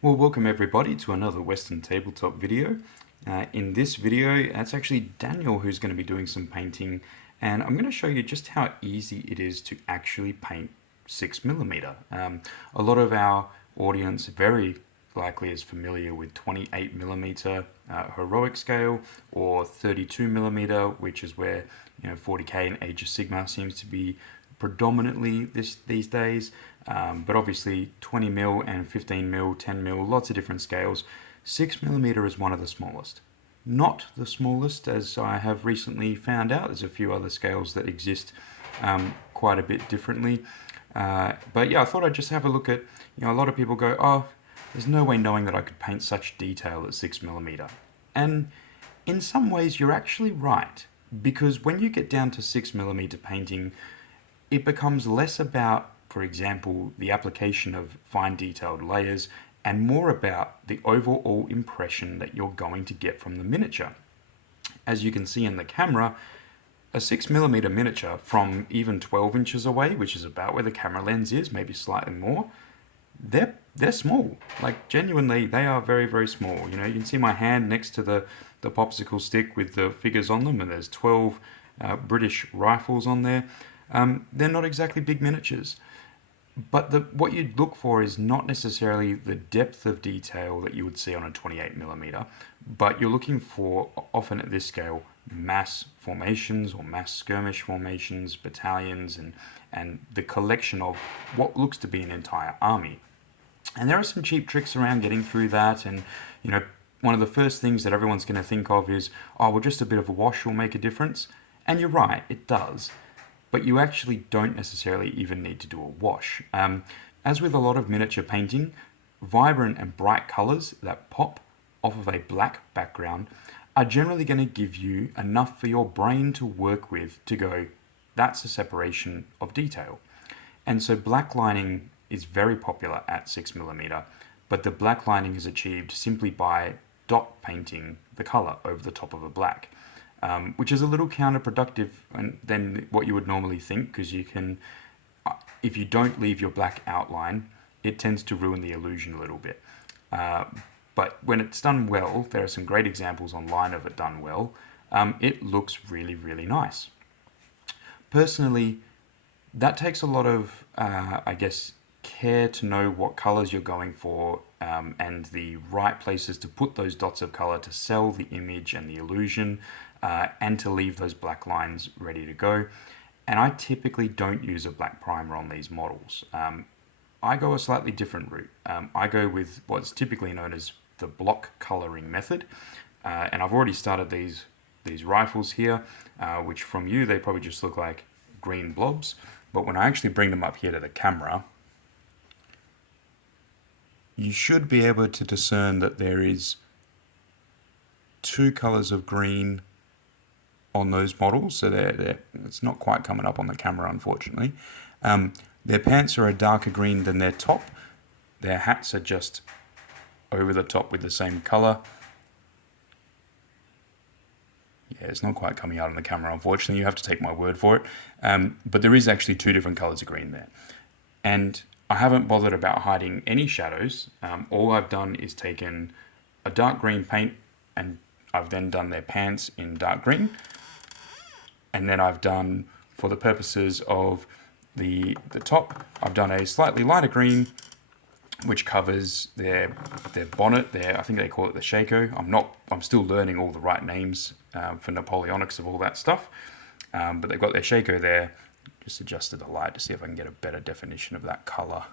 Well, welcome everybody to another Western Tabletop video. In this video, it's actually Daniel who's going to be doing some painting, and I'm going to show you just how easy it is to actually paint 6mm. A lot of our audience very likely is familiar with 28mm heroic scale, or 32mm, which is where 40K and Age of Sigmar seems to be predominantly these days. But obviously 20mm and 15mm, 10mm, lots of different scales. 6mm is one of the smallest. Not the smallest, as I have recently found out. There's a few other scales that exist quite a bit differently. But yeah, I thought I'd just have a look at, a lot of people go, oh, there's no way knowing that I could paint such detail at 6mm. And in some ways you're actually right, because when you get down to 6mm painting, it becomes less about, for example, the application of fine detailed layers and more about the overall impression that you're going to get from the miniature. As you can see in the camera, a 6mm miniature from even 12 inches away, which is about where the camera lens is, maybe slightly more, they're small. Like, genuinely, they are very, very small. You can see my hand next to the popsicle stick with the figures on them, and there's 12 British rifles on there. They're not exactly big miniatures. But what you'd look for is not necessarily the depth of detail that you would see on a 28mm, but you're looking for, often at this scale, mass formations or mass skirmish formations, battalions, and the collection of what looks to be an entire army. And there are some cheap tricks around getting through that, and one of the first things that everyone's going to think of is, oh, well, just a bit of a wash will make a difference. And you're right, it does. But you actually don't necessarily even need to do a wash. As with a lot of miniature painting, vibrant and bright colors that pop off of a black background are generally going to give you enough for your brain to work with to go, that's a separation of detail. And so black lining is very popular at 6mm, but the black lining is achieved simply by dot painting the color over the top of a black. Which is a little counterproductive than what you would normally think, because you can, if you don't leave your black outline, it tends to ruin the illusion a little bit. But when it's done well, there are some great examples online of it done well, it looks really, really nice. Personally, that takes a lot of, care to know what colors you're going for, and the right places to put those dots of color to sell the image and the illusion, and to leave those black lines ready to go. And I typically don't use a black primer on these models. I go a slightly different route. I go with what's typically known as the block coloring method. And I've already started these rifles here, which from you, they probably just look like green blobs. But when I actually bring them up here to the camera, you should be able to discern that there is two colors of green on those models, so it's not quite coming up on the camera, unfortunately. Their pants are a darker green than their top. Their hats are just over the top with the same color. Yeah, it's not quite coming out on the camera, unfortunately. You have to take my word for it. But there is actually two different colors of green there. And I haven't bothered about hiding any shadows. All I've done is taken a dark green paint, and I've then done their pants in dark green. And then I've done, for the purposes of the top, I've done a slightly lighter green, which covers their bonnet. I think they call it the shako. I'm still learning all the right names for Napoleonics of all that stuff. But they've got their shako there. Just adjusted the light to see if I can get a better definition of that color.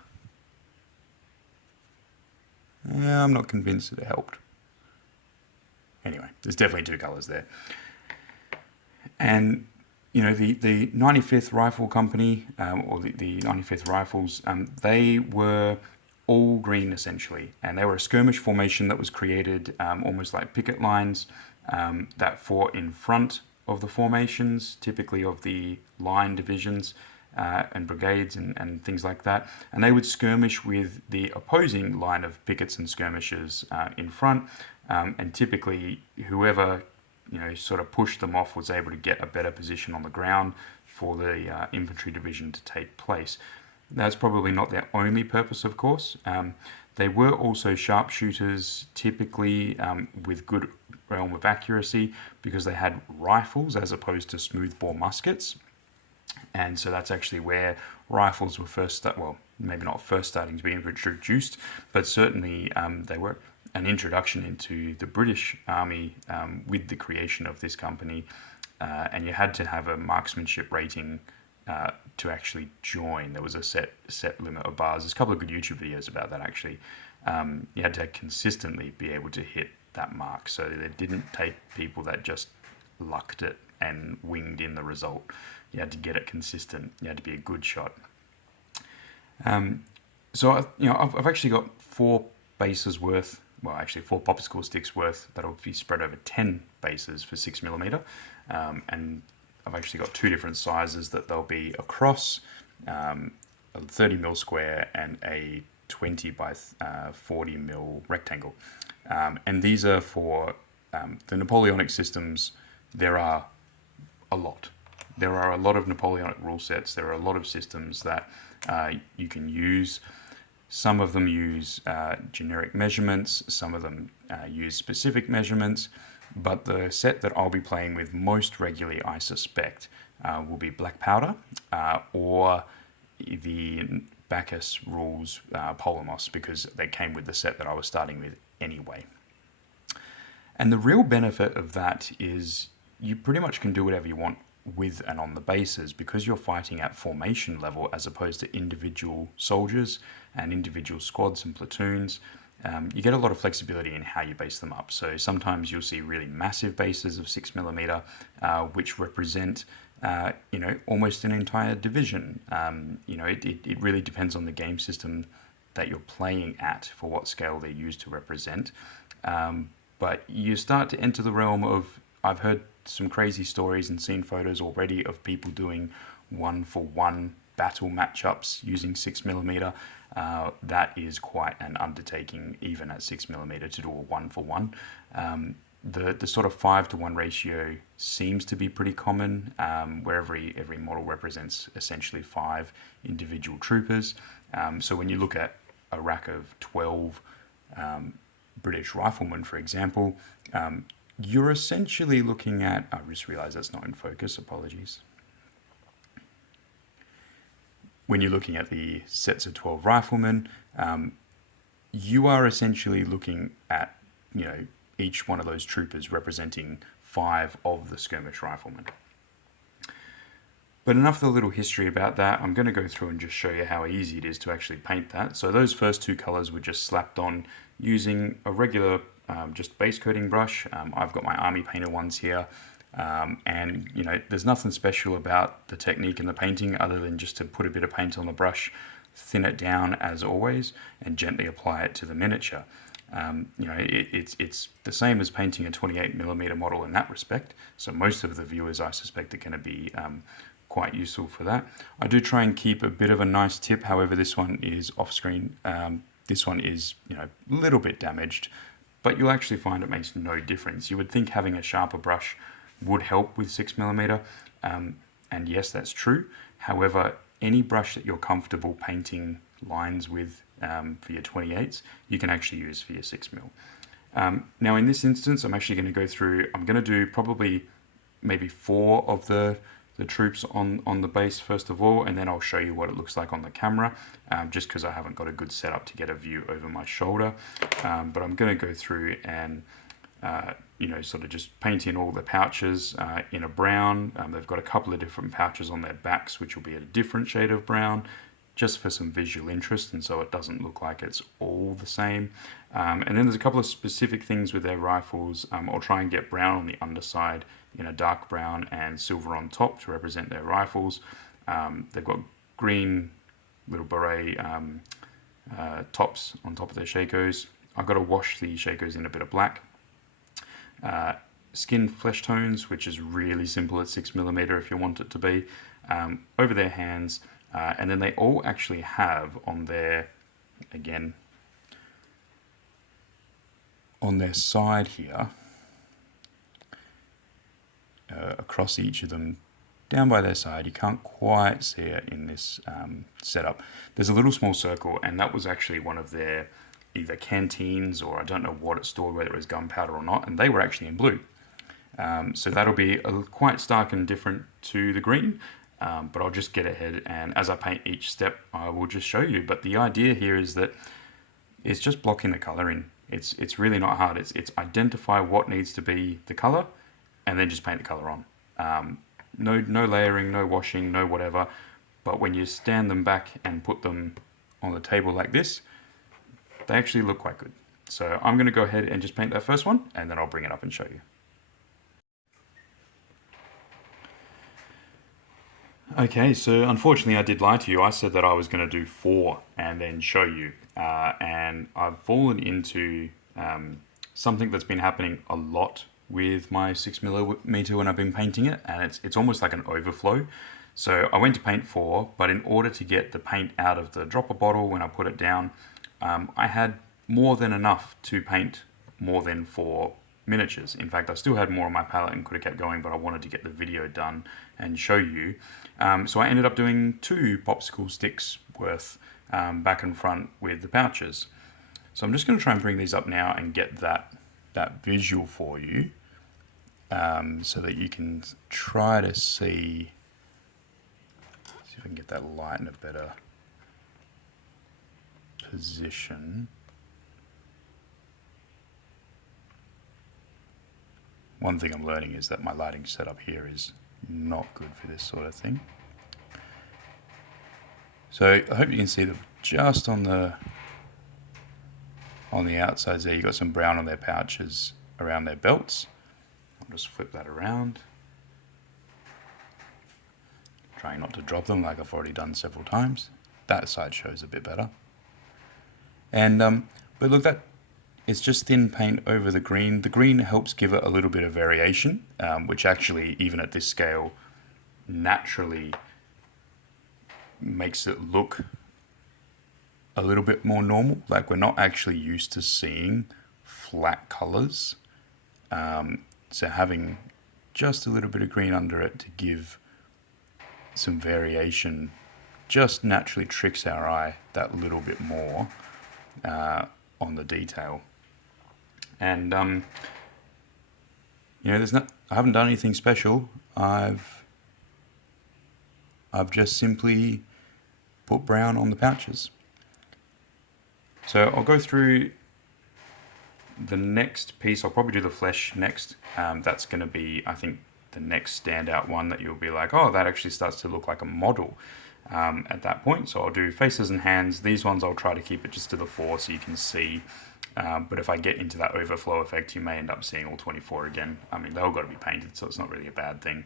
Yeah, I'm not convinced that it helped. Anyway, there's definitely two colors there. And the 95th Rifle Company, or the 95th Rifles, they were all green essentially, and they were a skirmish formation that was created almost like picket lines that fought in front of the formations, typically of the line divisions and brigades and things like that. And they would skirmish with the opposing line of pickets and skirmishers in front, and typically whoever sort of pushed them off was able to get a better position on the ground for the infantry division to take place. That's probably not their only purpose, of course. They were also sharpshooters, typically with good realm of accuracy, because they had rifles as opposed to smoothbore muskets. And so that's actually where rifles were well, maybe not first starting to be introduced, but certainly they were an introduction into the British Army with the creation of this company. And you had to have a marksmanship rating to actually join. There was a set limit of bars. There's a couple of good YouTube videos about that actually. You had to consistently be able to hit that mark, so they didn't take people that just lucked it and winged in the result. You had to get it consistent. You had to be a good shot. So I've actually got 4 bases worth. Well, actually 4 popsicle sticks worth that'll be spread over 10 bases for 6mm, and I've actually got 2 different sizes that they'll be across, a 30mm square and a 20 by 40mm rectangle. And these are for the Napoleonic systems. There are a lot. There are a lot of Napoleonic rule sets. There are a lot of systems that you can use. Some of them use generic measurements. Some of them use specific measurements. But the set that I'll be playing with most regularly, I suspect, will be Black Powder or the Bacchus Rules Polemos, because they came with the set that I was starting with anyway. And the real benefit of that is you pretty much can do whatever you want with and on the bases, because you're fighting at formation level as opposed to individual soldiers and individual squads and platoons. You get a lot of flexibility in how you base them up. So sometimes you'll see really massive bases of 6mm, which represent almost an entire division. It really depends on the game system that you're playing at for what scale they're used to represent. But you start to enter the realm of, I've heard some crazy stories and seen photos already of people doing 1-for-1 battle matchups using 6mm. That is quite an undertaking, even at 6mm, to do a 1-for-1. The sort of 5-to-1 ratio seems to be pretty common, where every model represents essentially 5 individual troopers. So when you look at a rack of 12 British riflemen, for example, you're essentially looking at, I just realized that's not in focus, apologies. When you're looking at the sets of 12 riflemen, you are essentially looking at, each one of those troopers representing 5 of the skirmish riflemen. But enough of the little history about that. I'm going to go through and just show you how easy it is to actually paint that. So those first 2 colors were just slapped on using a regular just base coating brush. I've got my army painter ones here. And there's nothing special about the technique in the painting other than just to put a bit of paint on the brush, thin it down as always, and gently apply it to the miniature. It's the same as painting a 28mm model in that respect. So most of the viewers, I suspect, are going to be quite useful for that. I do try and keep a bit of a nice tip. However, this one is off screen. This one is a little bit damaged, but you'll actually find it makes no difference. You would think having a sharper brush would help with 6mm, and yes, that's true. However, any brush that you're comfortable painting lines with for your 28s, you can actually use for your 6mm. Now in this instance, I'm actually going to go through, I'm going to do probably maybe 4 of the troops on the base first of all, and then I'll show you what it looks like on the camera, just because I haven't got a good setup to get a view over my shoulder. But I'm going to go through and sort of just paint in all the pouches in a brown. They've got a couple of different pouches on their backs, which will be a different shade of brown, just for some visual interest, and so it doesn't look like it's all the same. And then there's a couple of specific things with their rifles. I'll try and get brown on the underside, dark brown, and silver on top to represent their rifles. They've got green little beret tops on top of their Shakos. I've got to wash the Shakos in a bit of black. Skin flesh tones, which is really simple at 6mm if you want it to be, over their hands. And then they all actually have on their, again, on their side here, across each of them, down by their side. You can't quite see it in this setup. There's a little small circle, and that was actually one of their either canteens, or I don't know what it stored, whether it was gunpowder or not, and they were actually in blue. So that'll be quite stark and different to the green, but I'll just get ahead, and as I paint each step I will just show you. But the idea here is that it's just blocking the colour in. It's really not hard. It's identify what needs to be the colour and then just paint the colour on. No layering, no washing, no whatever. But when you stand them back and put them on the table like this, they actually look quite good. So I'm going to go ahead and just paint that first one, and then I'll bring it up and show you. Okay, so unfortunately I did lie to you. I said that I was going to do 4 and then show you. And I've fallen into something that's been happening a lot with my 6mm when I've been painting it, and it's almost like an overflow. So I went to paint 4, but in order to get the paint out of the dropper bottle when I put it down, I had more than enough to paint more than 4 miniatures. In fact, I still had more on my palette and could have kept going, but I wanted to get the video done and show you. So I ended up doing 2 popsicle sticks worth back and front with the pouches. So I'm just going to try and bring these up now and get that visual for you, so that you can try to see if I can get that light in a better position. One thing I'm learning is that my lighting setup here is not good for this sort of thing. So I hope you can see that just on the outsides there, you got some brown on their pouches around their belts. I'll just flip that around, trying not to drop them like I've already done several times. That side shows a bit better. And but look, that it's just thin paint over the green. The green helps give it a little bit of variation, which actually, even at this scale, naturally makes it look a little bit more normal. Like, we're not actually used to seeing flat colors. So having just a little bit of green under it to give some variation just naturally tricks our eye that little bit more on the detail. And you know, I haven't done anything special. I've just simply put brown on the pouches. So I'll go through the next piece. I'll probably do the flesh next. That's going to be, I think, the next standout one that you'll be like, oh, that actually starts to look like a model at that point. So I'll do faces and hands. These ones I'll try to keep it just to the 4 so you can see. But if I get into that overflow effect, you may end up seeing all 24 again. I mean, they've all got to be painted, so it's not really a bad thing.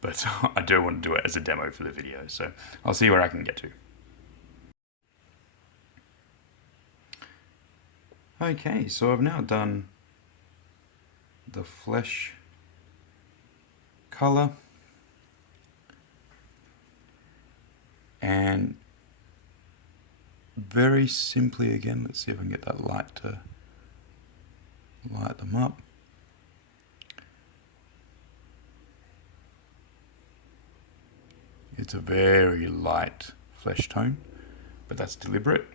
But I do want to do it as a demo for the video, so I'll see where I can get to. Okay, so I've now done the flesh color, and very simply again, let's see if I can get that light to light them up. It's a very light flesh tone, but that's deliberate.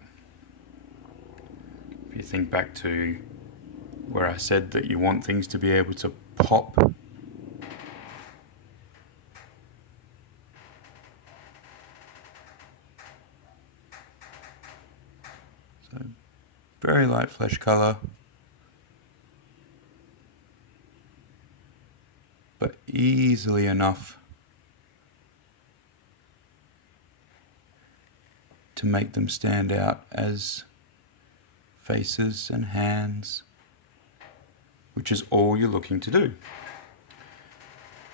If you think back to where I said that you want things to be able to pop, so very light flesh color, but easily enough to make them stand out as faces and hands, which is all you're looking to do.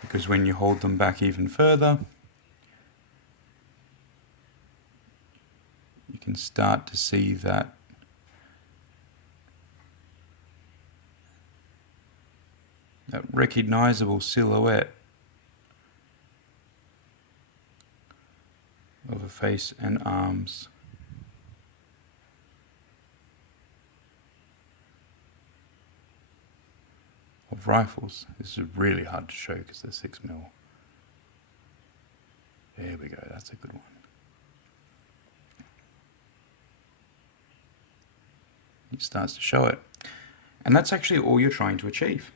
Because when you hold them back even further, you can start to see that recognizable silhouette of a face and arms. Of rifles. This is really hard to show because they're 6mm. There we go, that's a good one. It starts to show it. And that's actually all you're trying to achieve,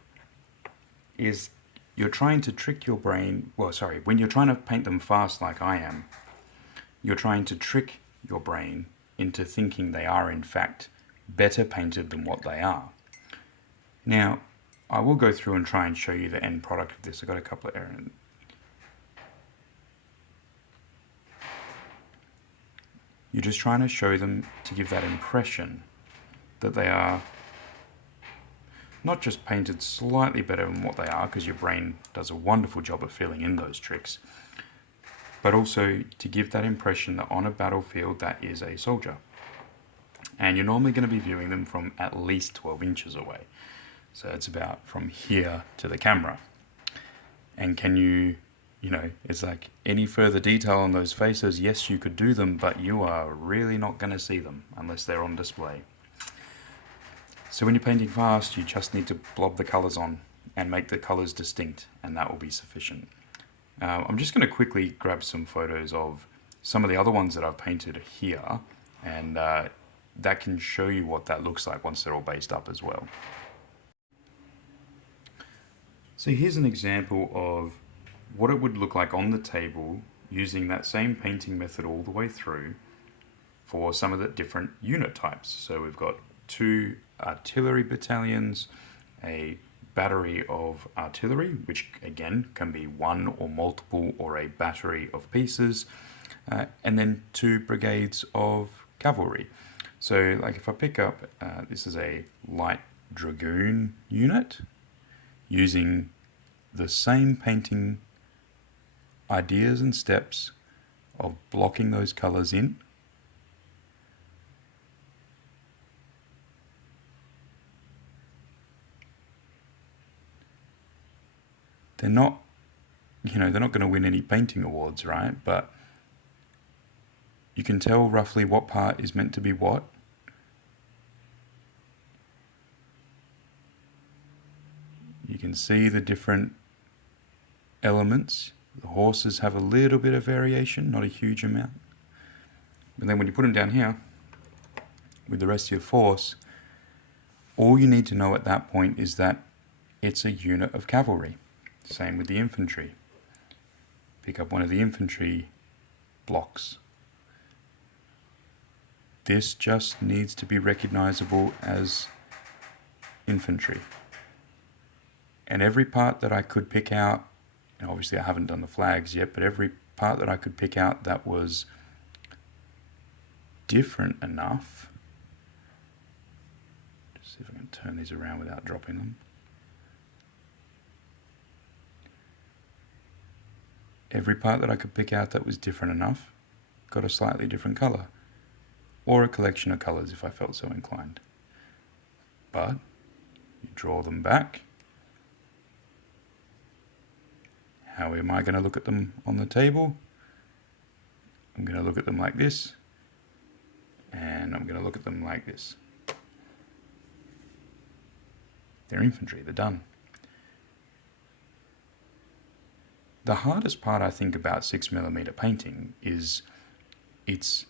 is you're trying to trick your brain, when you're trying to paint them fast like I am, you're trying to trick your brain into thinking they are in fact better painted than what they are. Now, I will go through and try and show you the end product of this. I've got a couple of errors. You're just trying to show them to give that impression that they are not just painted slightly better than what they are, because your brain does a wonderful job of filling in those tricks, but also to give that impression that on a battlefield that is a soldier. And you're normally going to be viewing them from at least 12 inches away. So it's about from here to the camera. And can you know, it's like any further detail on those faces, yes, you could do them, but you are really not going to see them unless they're on display. So when you're painting fast, you just need to blob the colors on and make the colors distinct, and that will be sufficient. I'm just going to quickly grab some photos of some of the other ones that I've painted here, and that can show you what that looks like once they're all based up as well. So here's an example of what it would look like on the table using that same painting method all the way through for some of the different unit types. So we've got 2 artillery battalions, a battery of artillery, which again can be 1 or multiple or a battery of pieces, and then 2 brigades of cavalry. So like if I pick up, this is a light dragoon unit using the same painting ideas and steps of blocking those colors in. They're not, they're not going to win any painting awards, right? But you can tell roughly what part is meant to be what. You can see the different elements. The horses have a little bit of variation, not a huge amount. But then when you put them down here with the rest of your force, all you need to know at that point is that it's a unit of cavalry. Same with the infantry. Pick up one of the infantry blocks. This just needs to be recognizable as infantry. And every part that I could pick out, and obviously I haven't done the flags yet, but every part that I could pick out that was different enough. Just see if I can turn these around without dropping them. Every part that I could pick out that was different enough got a slightly different color, or a collection of colors if I felt so inclined. But you draw them back. How am I going to look at them on the table? I'm going to look at them like this, and I'm going to look at them like this. They're infantry, they're done. The hardest part I think about 6mm painting is it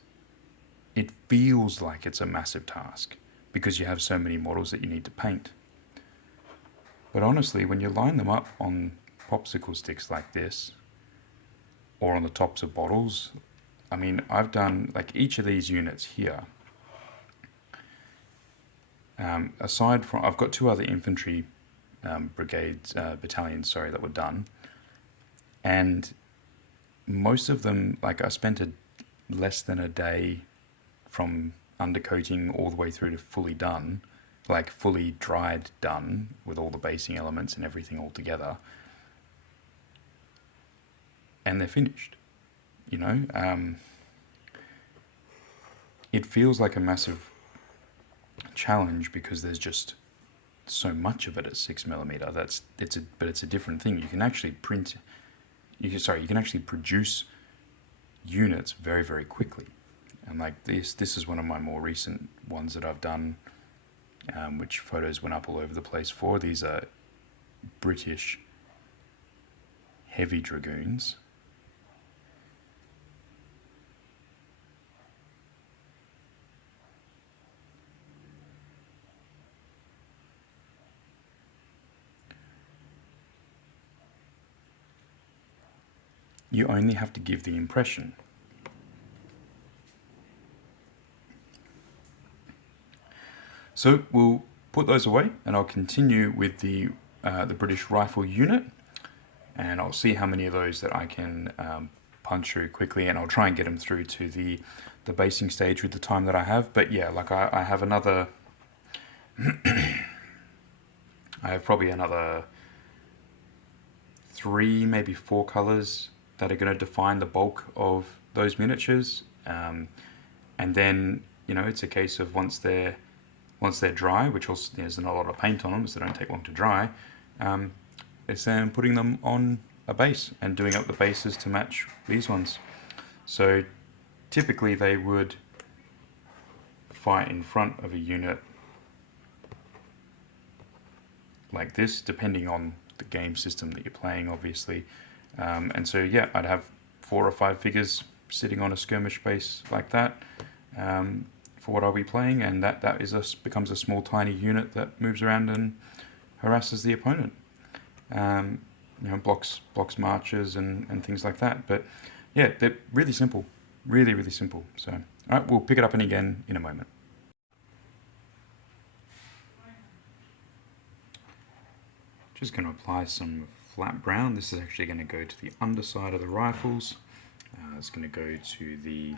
feels like it's a massive task because you have so many models that you need to paint. But honestly, when you line them up on popsicle sticks like this, or on the tops of bottles, I mean, I've done like each of these units here. Aside from, I've got 2 other infantry battalions, that were done. And most of them, like I spent less than a day from undercoating all the way through to fully done, like fully dried done with all the basing elements and everything all together. And they're finished, It feels like a massive challenge because there's just so much of it at 6mm. But it's a different thing. You can actually you can actually produce units very, very quickly. And like this is one of my more recent ones that I've done, which photos went up all over the place for. These are British heavy dragoons. You only have to give the impression. So we'll put those away, and I'll continue with the British Rifle unit, and I'll see how many of those that I can punch through quickly, and I'll try and get them through to the basing stage with the time that I have. But yeah, like I have another, I have probably another 3, maybe 4 colors that are going to define the bulk of those miniatures, and then it's a case of once they're dry, which also there's not a lot of paint on them, so they don't take long to dry. It's then putting them on a base and doing up the bases to match these ones. So typically they would fight in front of a unit like this, depending on the game system that you're playing, obviously. And so yeah, I'd have 4 or 5 figures sitting on a skirmish base like that for what I'll be playing, and that becomes a small tiny unit that moves around and harasses the opponent. Blocks marches and things like that. But yeah, they're really simple, really simple. So all right, we'll pick it up again in a moment. Just going to apply some flat brown. This is actually going to go to the underside of the rifles. It's going to go to the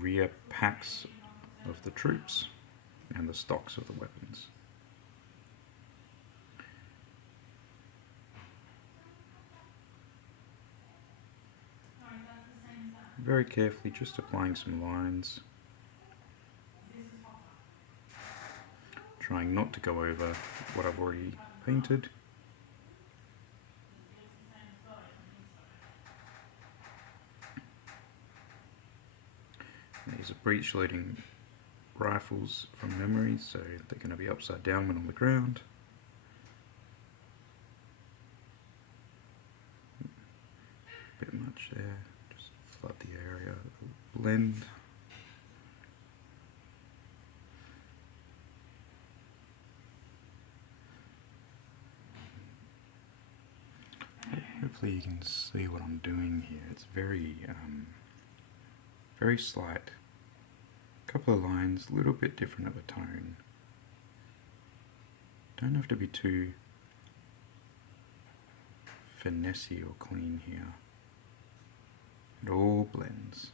rear packs of the troops and the stocks of the weapons. Very carefully, just applying some lines, trying not to go over what I've already painted. These are breech loading rifles from memory, so they're going to be upside down when on the ground. A bit much there, just flood the area, blend. Hopefully you can see what I'm doing here. It's very slight. Couple of lines, a little bit different of a tone. Don't have to be too finessey or clean here. It all blends.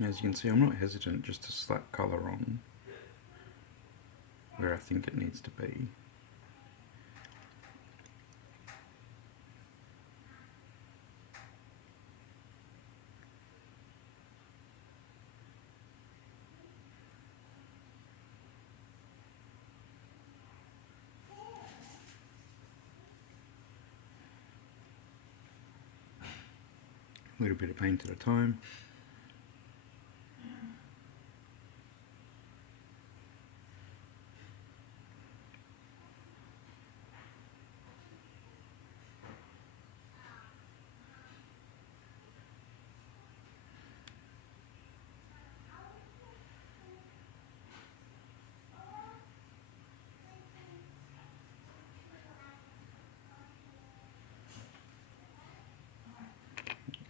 As you can see, I'm not hesitant just to slap colour on where I think it needs to be. A little bit of paint at a time.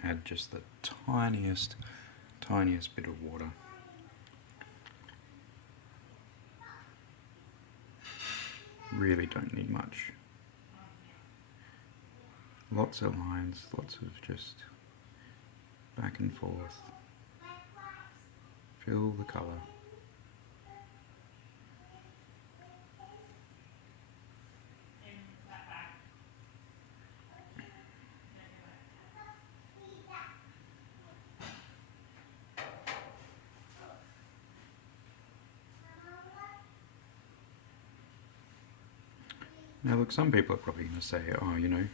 Add just the tiniest bit of water. Really don't need much. Lots of lines, lots of just back and forth. Fill the colour. Now look, some people are probably going to say, oh, I'm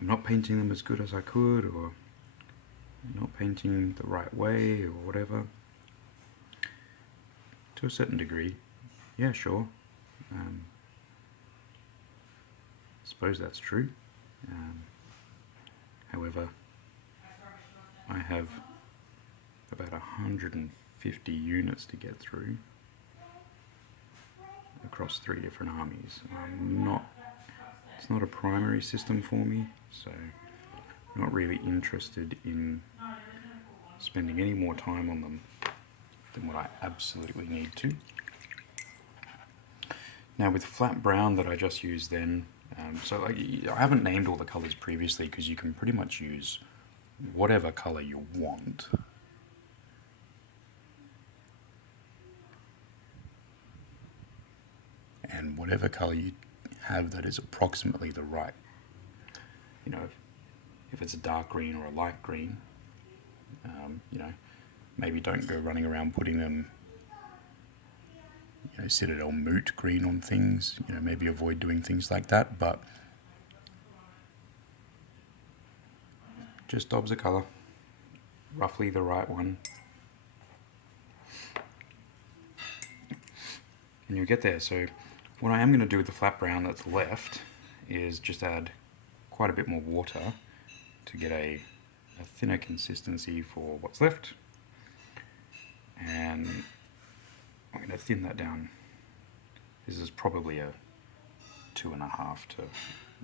not painting them as good as I could, or I'm not painting the right way, or whatever. To a certain degree. Yeah, sure. Suppose that's true. However, I have about 150 units to get through across 3 different armies. It's not a primary system for me, so I'm not really interested in spending any more time on them than what I absolutely need to. Now with flat brown that I just used then, so like, I haven't named all the colors previously because you can pretty much use whatever color you want. And whatever color you have that is approximately the right, you know, if it's a dark green or a light green, you know, maybe don't go running around putting them, you know, Citadel Moot green on things, you know, maybe avoid doing things like that, but just dobs a colour, roughly the right one, and you'll get there. So what I am going to do with the flat brown that's left is just add quite a bit more water to get a thinner consistency for what's left, and I'm going to thin that down. This is probably a 2.5 to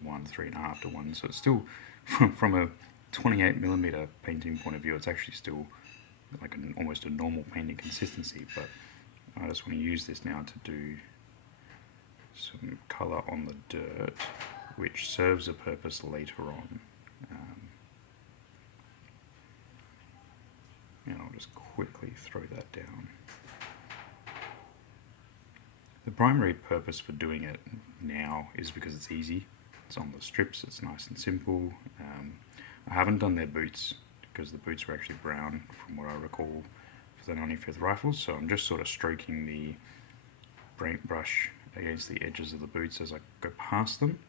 1, 3.5 to 1, so it's still, from a 28mm painting point of view, it's actually still like almost a normal painting consistency, but I just want to use this now to do some colour on the dirt, which serves a purpose later on. And I'll just quickly throw that down. The primary purpose for doing it now is because it's easy. It's on the strips, it's nice and simple. I haven't done their boots because the boots were actually brown from what I recall for the 95th rifles, so I'm just sort of stroking the paintbrush against the edges of the boots as I go past them.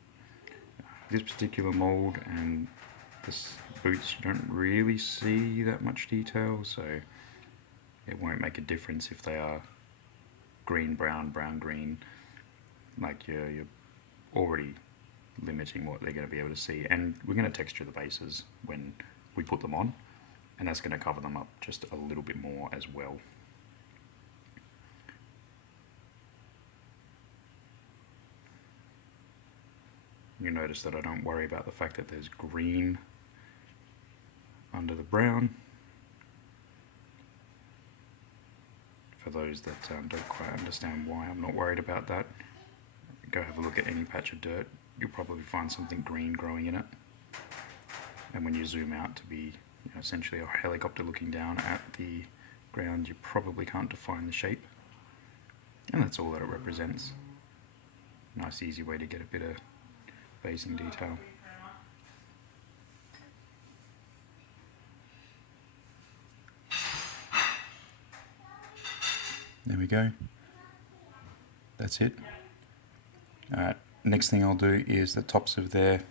This particular mould and this boots, you don't really see that much detail, so it won't make a difference if they are green, brown, brown, green. Like you're already limiting what they're going to be able to see, and we're going to texture the bases when we put them on, and that's going to cover them up just a little bit more as well. You notice that I don't worry about the fact that there's green under the brown. For those that don't quite understand why I'm not worried about that, go have a look at any patch of dirt. You'll probably find something green growing in it. And when you zoom out to be, you know, essentially a helicopter looking down at the ground, you probably can't define the shape. And that's all that it represents. Nice easy way to get a bit of basing detail. There we go. That's it. Alright, next thing I'll do is the tops of their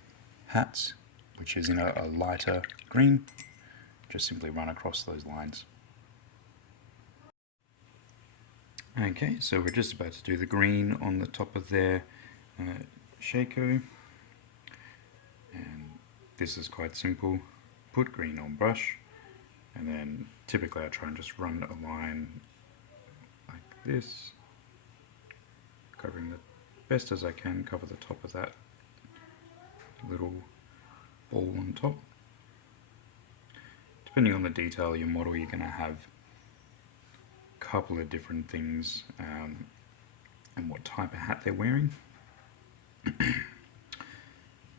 hats, which is in a lighter green. Just simply run across those lines. Okay, so we're just about to do the green on the top of their Shaco. And this is quite simple. Put green on brush, and then typically I try and just run a line like this, covering the best as I can, cover the top of that little ball on top. Depending on the detail of your model, you're going to have a couple of different things and what type of hat they're wearing.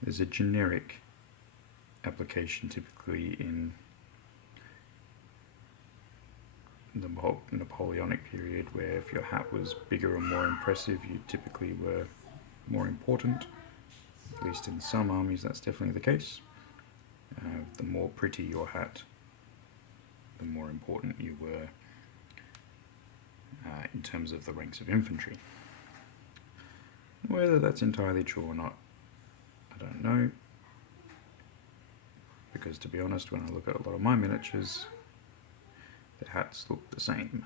There's a generic application typically in the Napoleonic period, where if your hat was bigger and more impressive, you typically were more important. At least in some armies that's definitely the case. The more pretty your hat, the more important you were in terms of the ranks of infantry. Whether that's entirely true or not, I don't know, because to be honest, when I look at a lot of my miniatures, the hats look the same.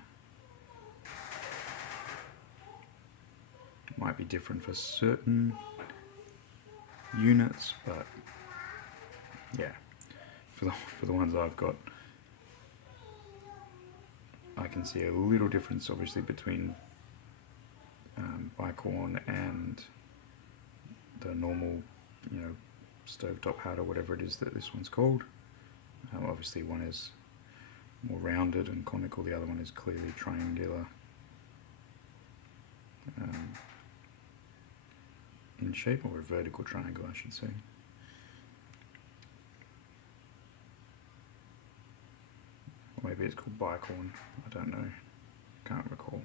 Might be different for certain units, but yeah, for the ones I've got, I can see a little difference obviously between bicorn and the normal, you know, stovetop hat or whatever it is that this one's called. Obviously one is more rounded and conical, the other one is clearly triangular in shape, or a vertical triangle I should say. Or maybe it's called bicorn, I don't know, can't recall.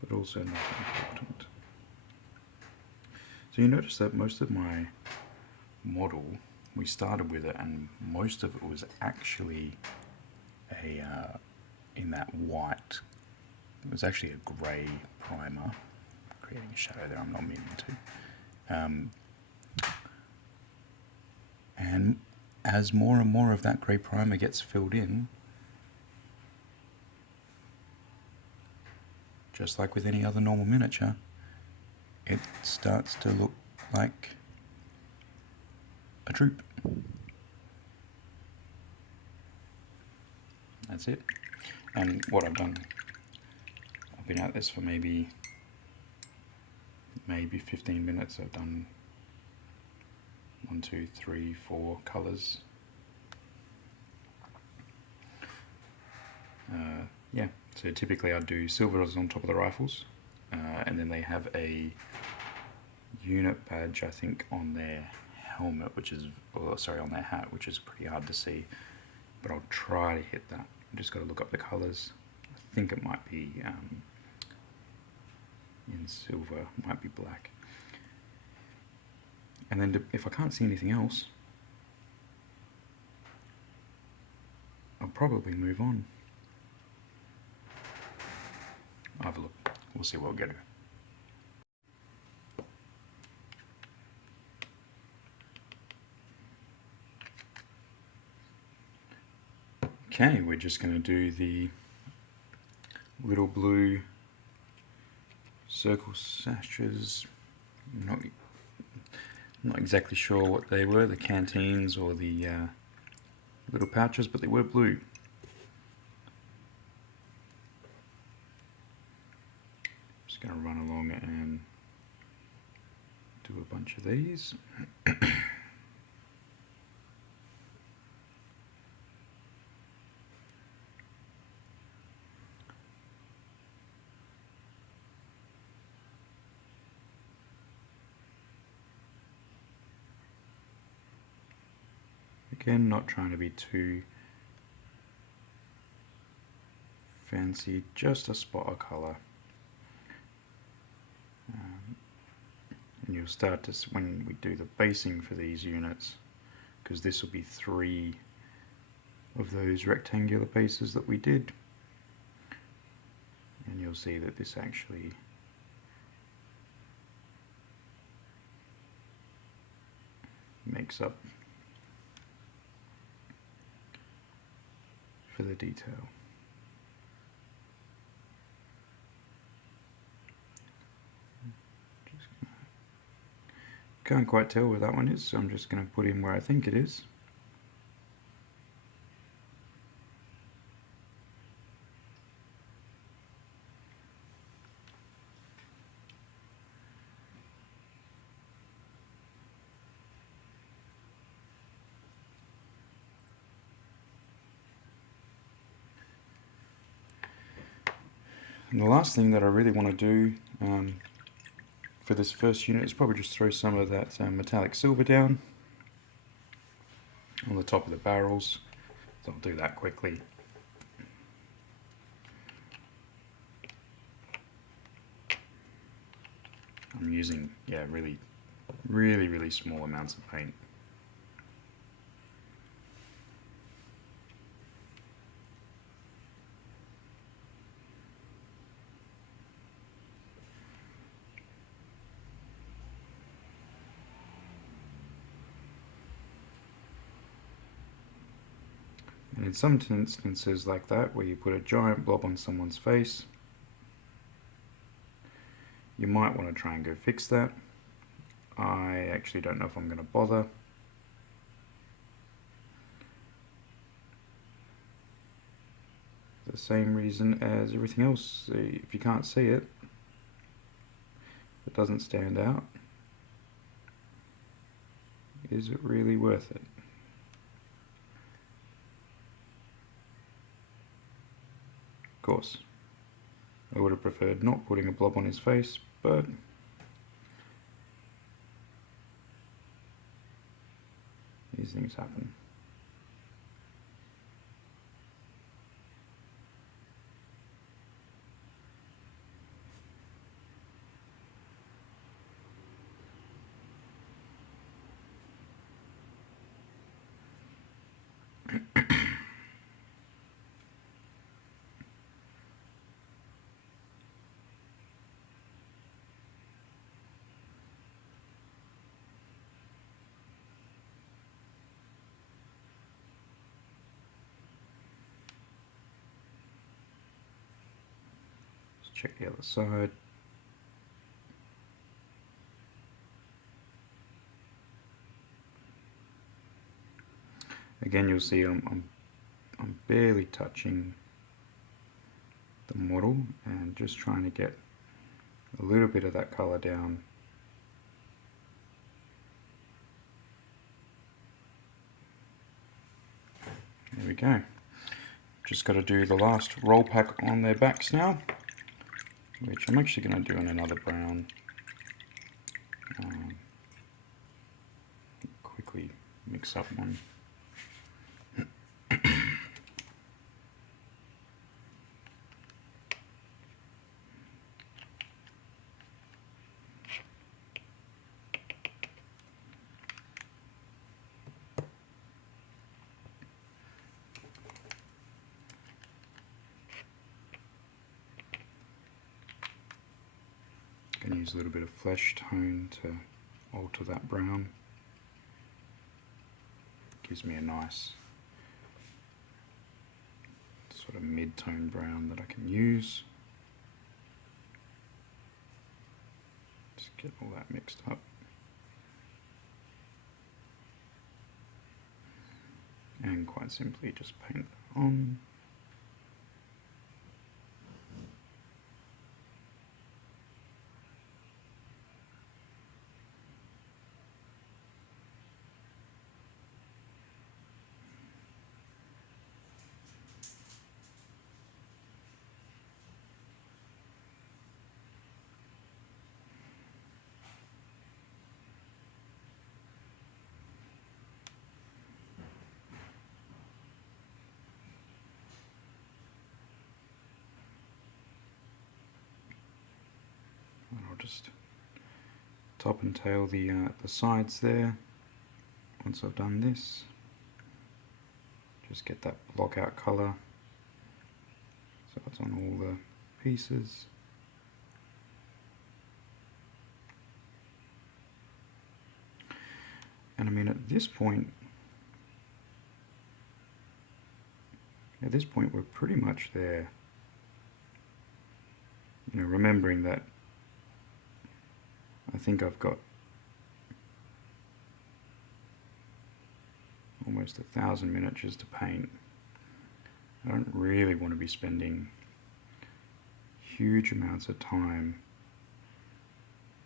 But also not important. So you notice that most of my model, we started with it and most of it was actually in that white. It was actually a grey primer, creating a shadow there I'm not meaning to. And as more and more of that grey primer gets filled in, just like with any other normal miniature, it starts to look like a troop. That's it. And what I've done, I've been at this for maybe 15 minutes. I've done 1, 2, 3, 4 colours. Yeah, so typically I'd do silvers on top of the rifles, and then they have a unit badge, I think, on their helmet, which is, or sorry, on their hat, which is pretty hard to see, but I'll try to hit that. I just got to look up the colours. I think it might be in silver, might be black. And then if I can't see anything else, I'll probably move on. I'll have a look. We'll see what we'll get to. Okay, we're just going to do the little blue circle sashes. Not exactly sure what they were, the canteens or the little pouches, but they were blue. Just going to run along and do a bunch of these. Again, not trying to be too fancy, just a spot of colour. And you'll start to, when we do the basing for these units, because this will be 3 of those rectangular bases that we did, and you'll see that this actually makes up for the detail. Can't quite tell where that one is, so I'm just going to put in where I think it is. And the last thing that I really want to do for this first unit is probably just throw some of that metallic silver down on the top of the barrels. So I'll do that quickly. I'm using, yeah, really small amounts of paint. And in some instances like that, where you put a giant blob on someone's face, You might want to try and go fix that. I actually don't know if I'm going to bother. The same reason as everything else. If you can't see it, it doesn't stand out. Is it really worth it? Of course, I would have preferred not putting a blob on his face, but these things happen. Let's check the other side. Again, you'll see I'm barely touching the model and just trying to get a little bit of that color down. There we go. Just got to do the last roll pack on their backs now, which I'm actually going to do in another brown. Quickly mix up one. Going to use a little bit of flesh tone to alter that brown. Gives me a nice sort of mid-tone brown that I can use. Just get all that mixed up. And quite simply just paint it on. And I'll just top and tail the sides there. Once I've done this, just get that block out color so it's on all the pieces. And I mean, at this point we're pretty much there. You know, remembering that I think I've got almost 1,000 miniatures to paint. I don't really want to be spending huge amounts of time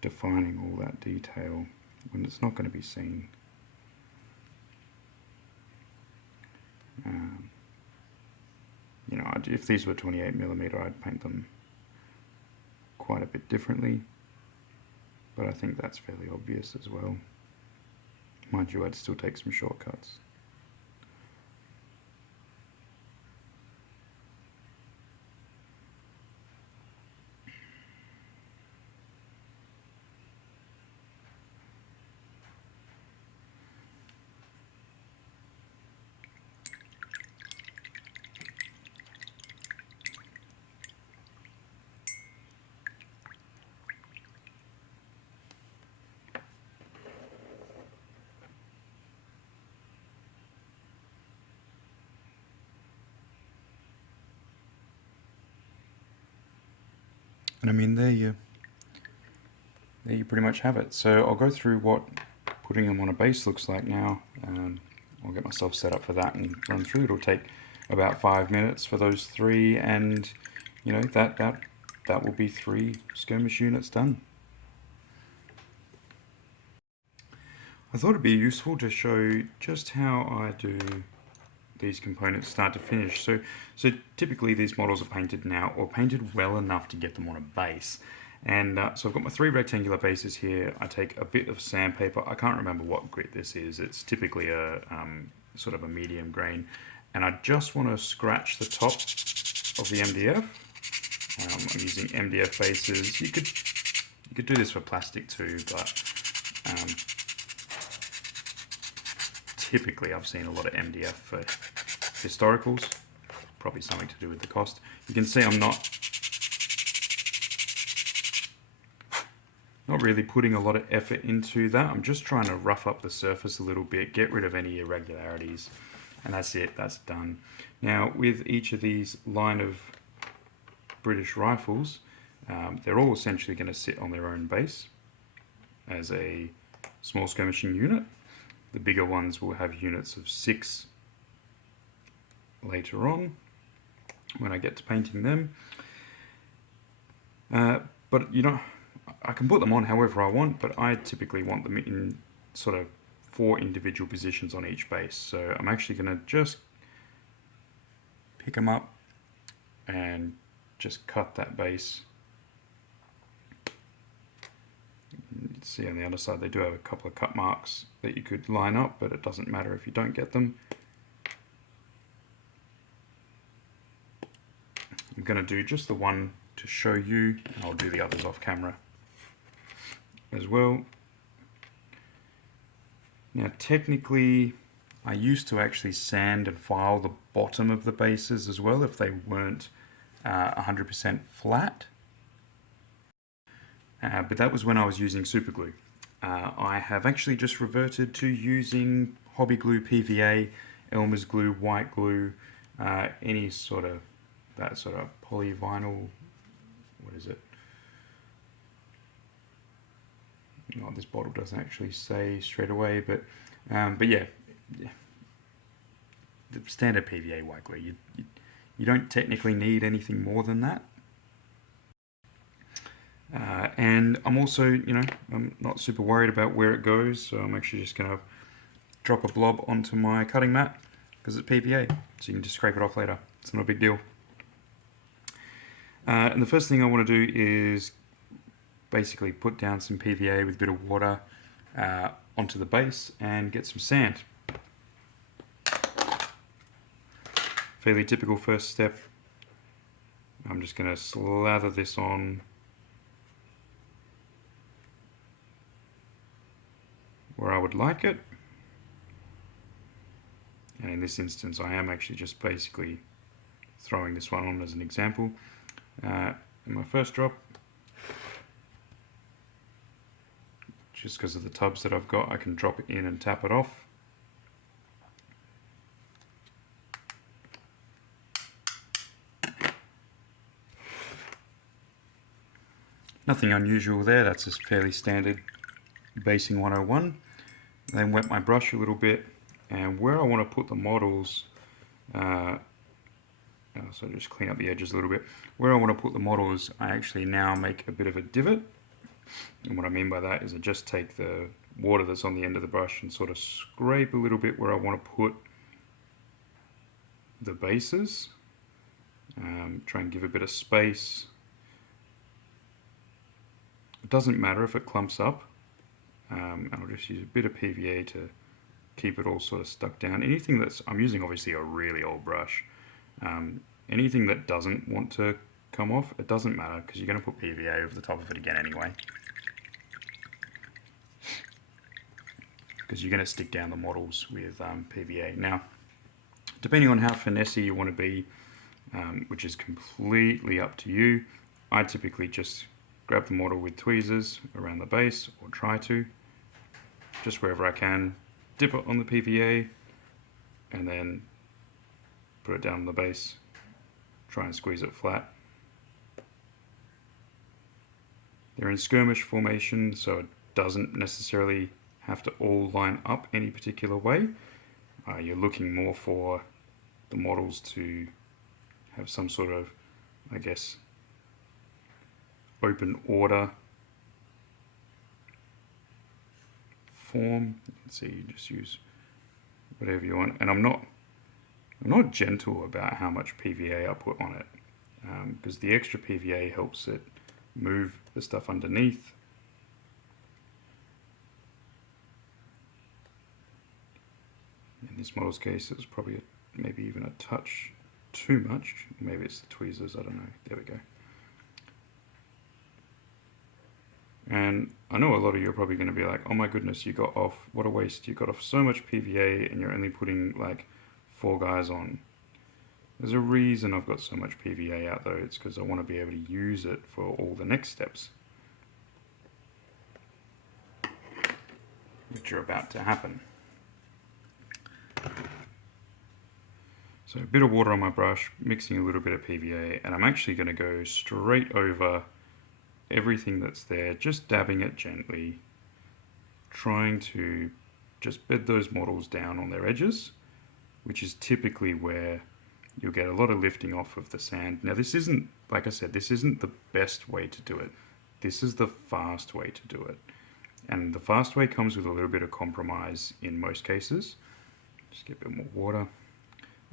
defining all that detail when it's not going to be seen. You know, if these were 28mm, I'd paint them quite a bit differently, but I think that's fairly obvious as well. Mind you, I'd still take some shortcuts. And I mean, there you pretty much have it. So I'll go through what putting them on a base looks like now. I'll get myself set up for that and run through. It'll take about 5 minutes for those 3, and you know that will be 3 skirmish units done. I thought it'd be useful to show just how I do these components start to finish. So typically these models are painted now, or painted well enough to get them on a base. And so I've got my 3 rectangular bases here. I take a bit of sandpaper. I can't remember what grit this is. It's typically a sort of a medium grain. And I just want to scratch the top of the MDF. I'm using MDF bases. You could do this for plastic too, but typically I've seen a lot of MDF for historicals. Probably something to do with the cost. You can see I'm not really putting a lot of effort into that. I'm just trying to rough up the surface a little bit, get rid of any irregularities, and that's it, that's done. Now with each of these line of British rifles, they're all essentially going to sit on their own base as a small skirmishing unit. The bigger ones will have units of 6 later on when I get to painting them. But you know, I can put them on however I want, but I typically want them in sort of 4 individual positions on each base. So I'm actually going to just pick them up and just cut that base. You can see on the other side they do have a couple of cut marks that you could line up, but it doesn't matter if you don't get them. I'm going to do just the one to show you, and I'll do the others off camera as well. Now technically I used to actually sand and file the bottom of the bases as well if they weren't 100% flat, but that was when I was using super glue. I have actually just reverted to using hobby glue, PVA, Elmer's glue, white glue, any sort of that sort of polyvinyl, what is it? Oh, this bottle doesn't actually say straight away, but yeah, the standard PVA white glue. You don't technically need anything more than that. And I'm also, you know, I'm not super worried about where it goes, so I'm actually just going to drop a blob onto my cutting mat because it's PVA, so you can just scrape it off later. It's not a big deal. And the first thing I want to do is basically put down some PVA with a bit of water onto the base and get some sand. Fairly typical first step. I'm just going to slather this on where I would like it. And in this instance I am actually just basically throwing this one on as an example. In my first drop, just because of the tubs that I've got, I can drop it in and tap it off. Nothing unusual there, that's just fairly standard basing 101. Then wet my brush a little bit, and where I want to put the models, so just clean up the edges a little bit. Where I want to put the models, I actually now make a bit of a divot. And what I mean by that is I just take the water that's on the end of the brush and sort of scrape a little bit where I want to put the bases. Try and give a bit of space. It doesn't matter if it clumps up. And I'll just use a bit of PVA to keep it all sort of stuck down. Anything that's, I'm using obviously a really old brush. Anything that doesn't want to come off, it doesn't matter because you're going to put PVA over the top of it again anyway. Because you're going to stick down the models with PVA. Now, depending on how finessey you want to be, which is completely up to you, I typically just grab the model with tweezers around the base, or try to, just wherever I can, dip it on the PVA, and then put it down on the base, try and squeeze it flat. They're in skirmish formation, so it doesn't necessarily have to all line up any particular way. You're looking more for the models to have some sort of, I guess, open order form. Let's see, you just use whatever you want. And I'm not gentle about how much PVA I put on it, because the extra PVA helps it move the stuff underneath. In this model's case, it was probably maybe even a touch too much. Maybe it's the tweezers, I don't know. There we go. And I know a lot of you are probably going to be like, oh my goodness, you got off, what a waste. You got off so much PVA and you're only putting like 4 guys on. There's a reason I've got so much PVA out though. It's because I want to be able to use it for all the next steps, which are about to happen. So a bit of water on my brush, mixing a little bit of PVA, and I'm actually going to go straight over everything that's there, just dabbing it gently, trying to just bed those models down on their edges, which is typically where you'll get a lot of lifting off of the sand. Now this isn't, like I said, this isn't the best way to do it. This is the fast way to do it. And the fast way comes with a little bit of compromise in most cases. Just get a bit more water.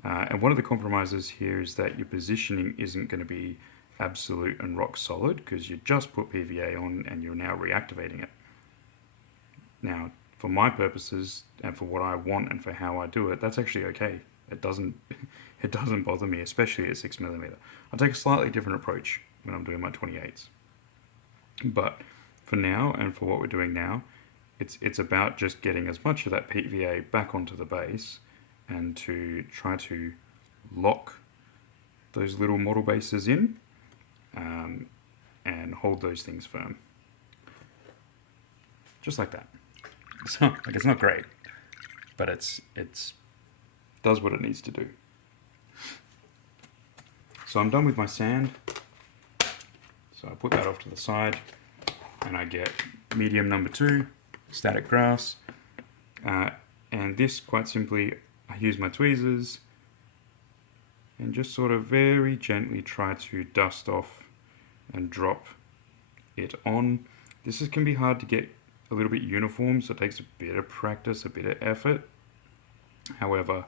And one of the compromises here is that your positioning isn't going to be absolute and rock solid, because you just put PVA on and you're now reactivating it. Now, for my purposes and for what I want and for how I do it, that's actually okay. It doesn't bother me, especially at 6mm. I take a slightly different approach when I'm doing my 28s. But for now and for what we're doing now, it's about just getting as much of that PVA back onto the base and to try to lock those little model bases in and hold those things firm. Just like that. So, like, it's not great, but it's does what it needs to do. So I'm done with my sand. So I put that off to the side and I get medium number 2, static grass. And this, quite simply, I use my tweezers and just sort of very gently try to dust off and drop it on. This can be hard to get a little bit uniform, so it takes a bit of practice, a bit of effort. However,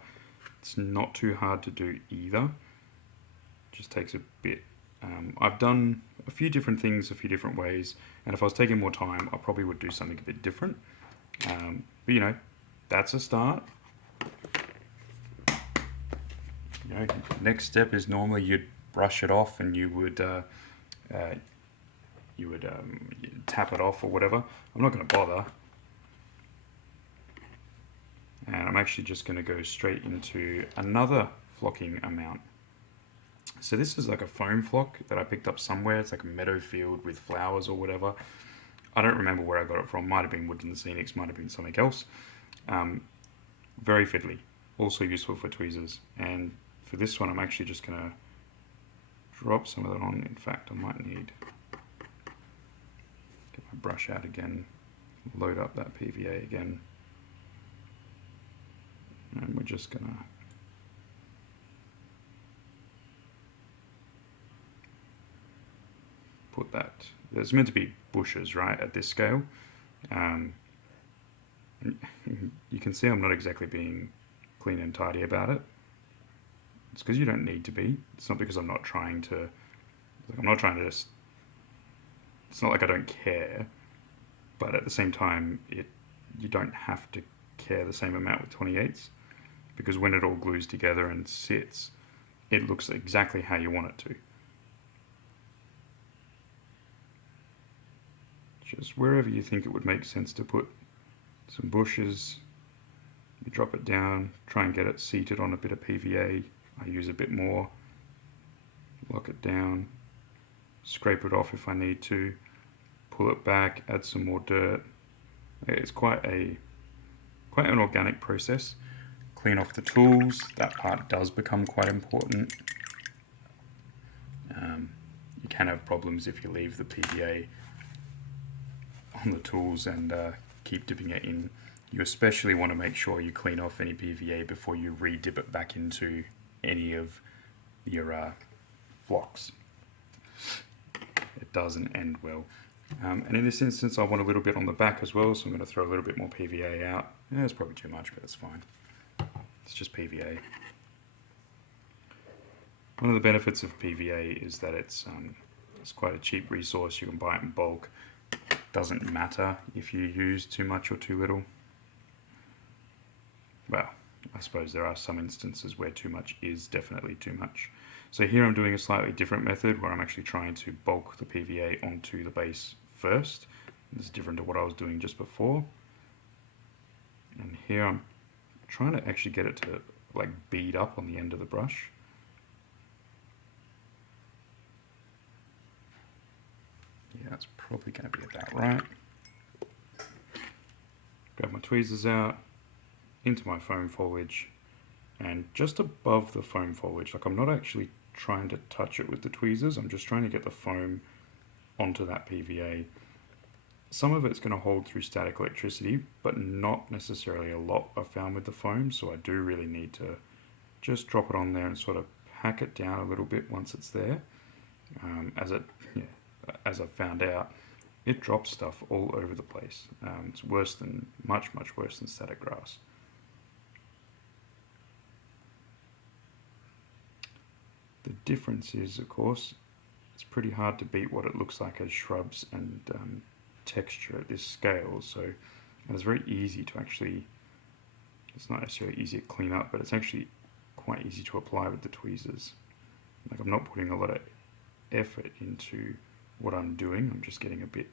it's not too hard to do either. It just takes a bit. I've done a few different things a few different ways, and if I was taking more time, I probably would do something a bit different. But you know, that's a start. You know, next step is normally you'd brush it off and you would tap it off or whatever. I'm not going to bother. And I'm actually just going to go straight into another flocking amount. So this is like a foam flock that I picked up somewhere. It's like a meadow field with flowers or whatever. I don't remember where I got it from. Might have been Woodland Scenics, might have been something else. Very fiddly. Also useful for tweezers. And for this one, I'm actually just going to drop some of that on. In fact, I might need get my brush out again, load up that PVA again. And we're just going to put that, there's meant to be bushes, right, at this scale. You can see I'm not exactly being clean and tidy about it. It's because you don't need to be. It's not because I'm not trying to, just, it's not like I don't care, but at the same time, you don't have to care the same amount with 28s, because when it all glues together and sits, it looks exactly how you want it to. Just wherever you think it would make sense to put some bushes, you drop it down, try and get it seated on a bit of PVA. I use a bit more, lock it down, scrape it off if I need to, pull it back, add some more dirt. It's quite an organic process. Clean off the tools, that part does become quite important. You can have problems if you leave the PVA on the tools and keep dipping it in. You especially want to make sure you clean off any PVA before you re-dip it back into any of your flocks. It doesn't end well. And in this instance I want a little bit on the back as well, so I'm going to throw a little bit more PVA out. Yeah, it's probably too much, but it's fine. It's just PVA. One of the benefits of PVA is that it's quite a cheap resource. You can buy it in bulk. It doesn't matter if you use too much or too little. Well, I suppose there are some instances where too much is definitely too much. So here I'm doing a slightly different method where I'm actually trying to bulk the PVA onto the base first. This is different to what I was doing just before. And here I'm trying to actually get it to like bead up on the end of the brush. Yeah, that's probably going to be about right. Grab my tweezers out, into my foam foliage, and just above the foam foliage, like I'm not actually trying to touch it with the tweezers, I'm just trying to get the foam onto that PVA. Some of it's going to hold through static electricity, but not necessarily a lot I've found with the foam, so I do really need to just drop it on there and sort of pack it down a little bit once it's there. As I've found out, it drops stuff all over the place. It's worse than, much worse than static grass. The difference is, of course, it's pretty hard to beat what it looks like as shrubs and texture at this scale. So it's very easy to actually, it's not necessarily easy to clean up, but it's actually quite easy to apply with the tweezers. Like I'm not putting a lot of effort into what I'm doing, I'm just getting a bit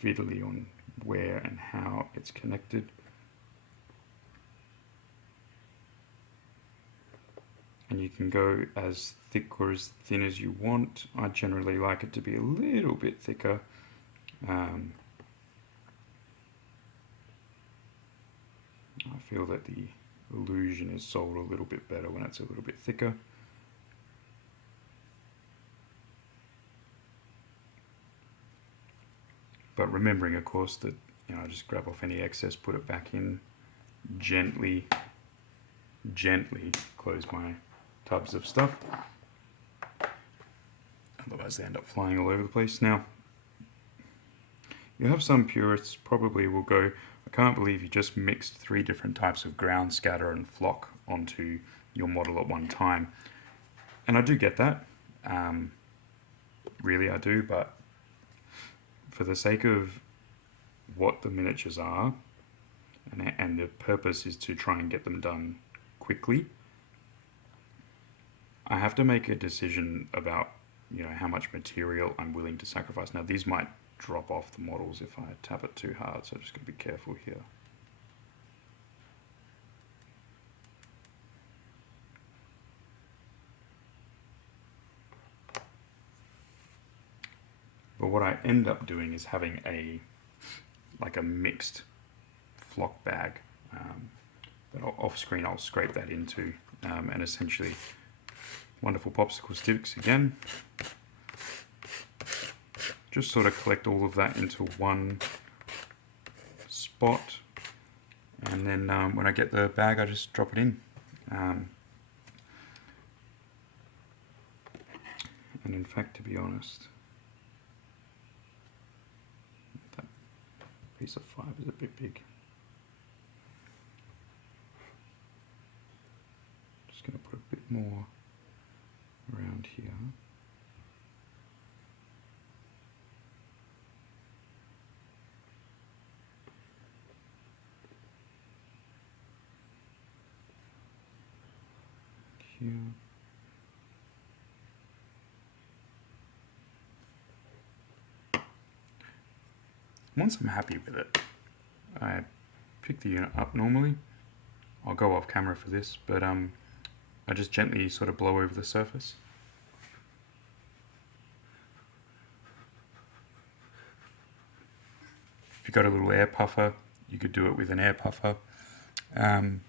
fiddly on where and how it's connected. And you can go as thick or as thin as you want. I generally like it to be a little bit thicker. I feel that the illusion is sold a little bit better when it's a little bit thicker. But remembering, of course, that just grab off any excess, put it back in, gently close my tubs of stuff. Otherwise they end up flying all over the place. Now, you have some purists probably will go, I can't believe you just mixed 3 different types of ground scatter and flock onto your model at one time. And I do get that. Really I do, but for the sake of what the miniatures are, and the purpose is to try and get them done quickly, I have to make a decision about how much material I'm willing to sacrifice. Now these might drop off the models if I tap it too hard, so I'm just going to be careful here. But what I end up doing is having a mixed flock bag that off screen I'll scrape that into, and essentially wonderful popsicle sticks again. Just sort of collect all of that into one spot, and then when I get the bag I just drop it in. And in fact, to be honest, that piece of fibre is a bit big. Just going to put a bit more around here. Here. Once I'm happy with it, I pick the unit up normally. I'll go off camera for this, but I just gently sort of blow over the surface. If you've got a little air puffer, you could do it with an air puffer. And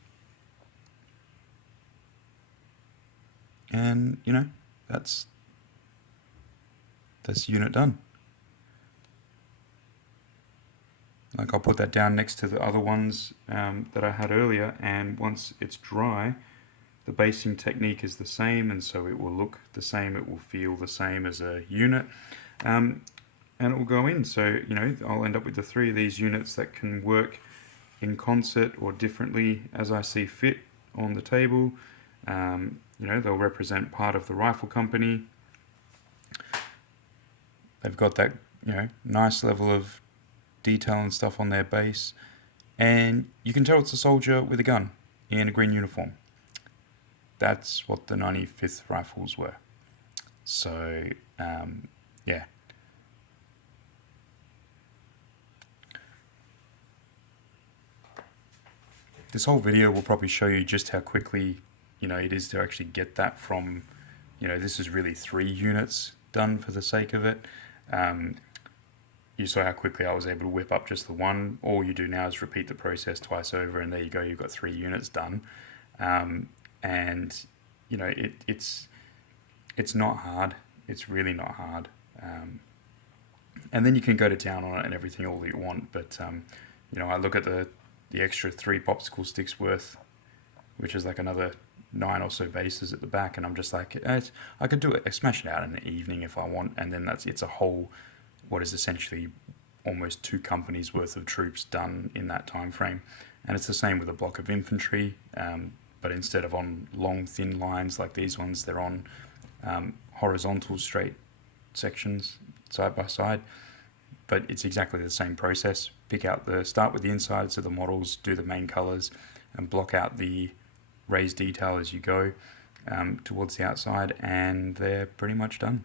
that's unit done. Like I'll put that down next to the other ones that I had earlier, and once it's dry, the basing technique is the same, and so it will look the same, it will feel the same as a unit, and it will go in. So, you know, I'll end up with the 3 of these units that can work in concert or differently as I see fit on the table. You know, they'll represent part of the rifle company. They've got that, you know, nice level of detail and stuff on their base, and you can tell it's a soldier with a gun in a green uniform. That's what the 95th rifles were. So, yeah. This whole video will probably show you just how quickly, you know, it is to actually get that from, you know, this is really 3 units done for the sake of it. You saw how quickly I was able to whip up just the one. All you do now is repeat the process twice over, and there you go, you've got 3 units done. And you know, it's not hard. It's really not hard. And then you can go to town on it and everything all that you want. But you know, I look at the extra 3 popsicle sticks worth, which is like another 9 or so bases at the back, and I'm just like, I could do it. I smash it out in the evening if I want, and then it's a whole, what is essentially almost 2 companies worth of troops done in that time frame. And it's the same with a block of infantry, but instead of on long thin lines like these ones, they're on horizontal straight sections side by side. But it's exactly the same process. Start with the insides of the models, do the main colors, and block out the raised detail as you go towards the outside, and they're pretty much done.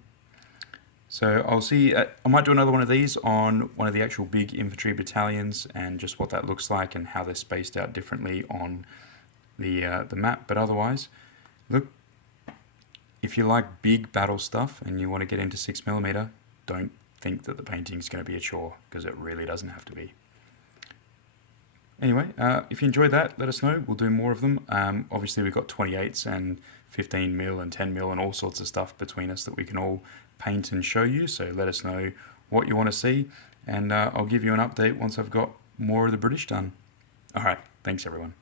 So I'll see, I might do another one of these on one of the actual big infantry battalions and just what that looks like and how they're spaced out differently on the map. But otherwise, look, if you like big battle stuff and you want to get into 6mm, don't think that the painting is going to be a chore, because it really doesn't have to be. Anyway, if you enjoyed that, let us know. We'll do more of them. Obviously, we've got 28s and 15mm and 10mm and all sorts of stuff between us that we can all paint and show you. So let us know what you want to see, and I'll give you an update once I've got more of the British done. All right, thanks everyone.